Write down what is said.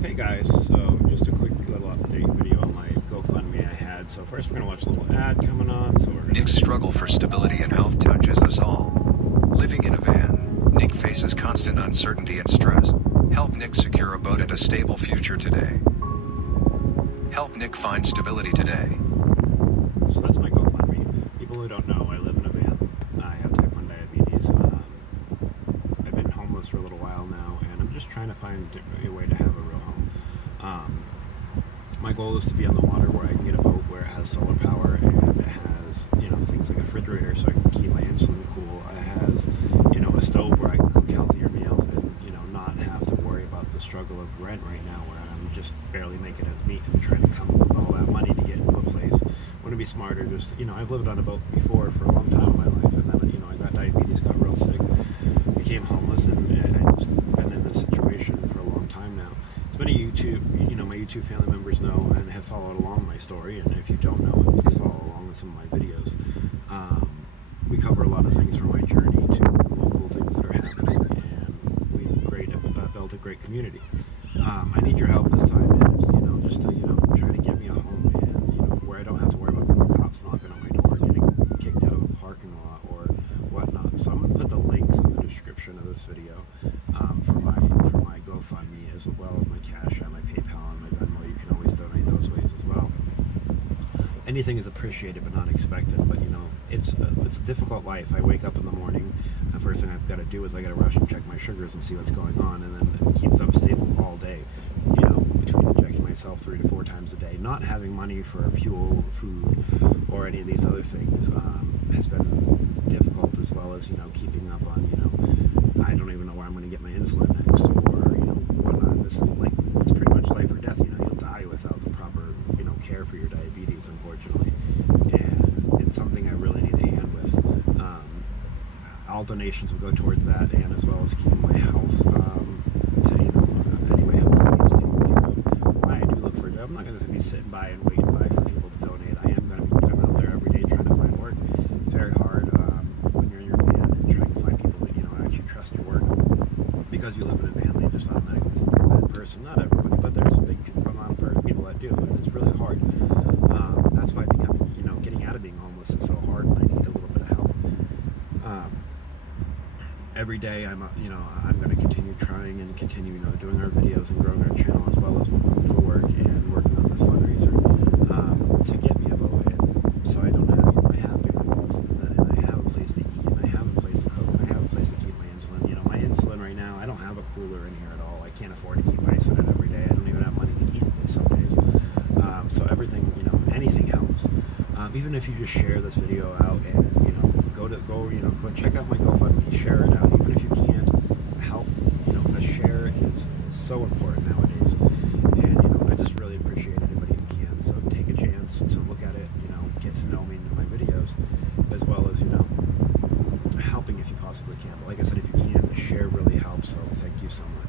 Hey guys, so just a quick little update video on my GoFundMe I had. So first we're going to watch a little ad coming on. So Nick's struggle for stability and health touches us all. Living in a van, Nick faces constant uncertainty and stress. Help Nick secure a boat and a stable future today. Help Nick find stability today. So that's my GoFundMe. People who don't know, I live in a van. I have type 1 diabetes. I've been homeless for a little while now, and I'm just trying to find a way to have a real home. My goal is to be on the water where I can get a boat where it has solar power and it has, things like a refrigerator so I can keep my insulin cool. It has, a stove where I can cook healthier meals and, not have to worry about the struggle of rent right now where I'm just barely making ends meet and trying to come up with all that money to get into a place. Wouldn't it be smarter just, I've lived on a boat before for a long time in my life, and then, I got diabetes, got real sick, became homeless, and I've just been in this situation for a long time now. As many my YouTube family members know and have followed along my story, and if you don't know it, please follow along with some of my videos. We cover a lot of things from my journey to local things that are happening, and we've built a great community. I need your help this time, and it's, just to, try to get me a home, and, where I don't have to worry about cops knocking on my door, getting kicked out of a parking lot, or whatnot. So I'm going to put the links in the description of this video for my GoFundMe, as well as my Cash App, my PayPal, and my Venmo. You can always donate those ways as well. Anything is appreciated but not expected, but it's a difficult life. I wake up in the morning, the first thing I've got to do is I got to rush and check my sugars and see what's going on, and then keep them stable all day, between injecting myself 3 to 4 times a day. Not having money for fuel, food, or any of these other things has been difficult, as well as keeping up on I don't even know where I'm going to get my insulin next, or whatnot. This is like, it's pretty much life or death. You'll die without the proper care for your diabetes, unfortunately, and it's something I really need a hand with. All donations will go towards that, and as well as keeping my health to any way health needs taken care of. When I do look for a job, I'm not going to be sitting by and waiting by for people to donate. I am going to be out there every day trying to find work. It's very hard when you're in your van and trying to find people that actually trust your work. Because you live in a van, they just automatically think you're a bad person. Not everybody, but there's a big amount of people that do, and it's really hard. That's why getting out of being homeless is so hard, and I need a little bit of help. Every day I'm going to continue trying and continue, doing our videos and growing our channel, as well as looking for work and working on this fundraiser to get me a boat, and so I don't have, I have bigger goals, and I have a place to eat, and I have a place to cook, and I have a place to keep my insulin. My insulin right now, I don't have a cooler in here at all. I can't afford to keep ice in it every day. I don't even have money to eat it some days. So everything, anything helps. Even if you just share this video out and go check out my GoFundMe, share it out. Even if you can't help, a share is so important nowadays. And I just really appreciate anybody who can. So take a chance to look at it, get to know me in my videos, as well as helping if you possibly can. But like I said, if you can, a share really helps. So thank you so much.